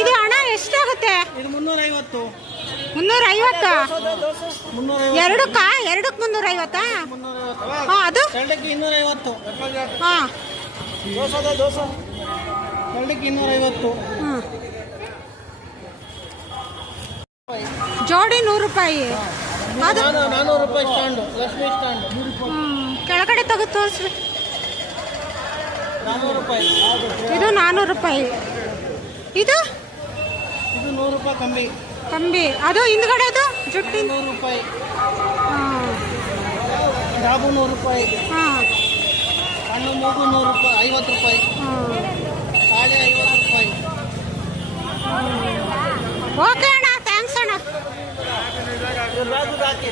ಇದು ಹಣ ಎಷ್ಟಾಗುತ್ತೆ? ಇದು 350. 350 ಎರಡಕ್ಕೆ 350. ಹಾಂ, ಅದು ಎರಡಕ್ಕೆ 250. ಹಾಂ, ಎರಡಕ್ಕೆ 250. ಹ್ಞೂ. ಜೋಡಿ 100 ರೂಪಾಯಿ. ಅದು 400 ರೂಪಾಯಿ ಸ್ಟ್ಯಾಂಡು, ಲಕ್ಷ್ಮಿ ಸ್ಟ್ಯಾಂಡ್. ಕೆಳಗಡೆ ತೆಗೆದು ತೋರಿಸ್ರಿ. 400 ರೂಪಾಯಿ. ಇದು 400 ರೂಪಾಯಿ. ಇದು 100 ರೂಪಾಯಿ ಕಂಬಿ. ಅದು ಹಿಂದ್ಗಡೆದು ಜುಟ್ಟಿನ 100 ರೂಪಾಯಿ. ಹಾಂ, ಡಾಬು 100 ರೂಪಾಯಿ. ಹಾಂ, ಹಣ್ಣು ಮೂಗು 100 ರೂಪಾಯಿ, 50 ರೂಪಾಯಿ. ಹಾಂ. ತಾಳೆ 50 ರೂಪಾಯಿ. ಓಕೆ ಅಣ್ಣ, ಥ್ಯಾಂಕ್ಸ್ ಅಣ್ಣ. ಬ್ಯಾಗ್ ಹಾಕಿ.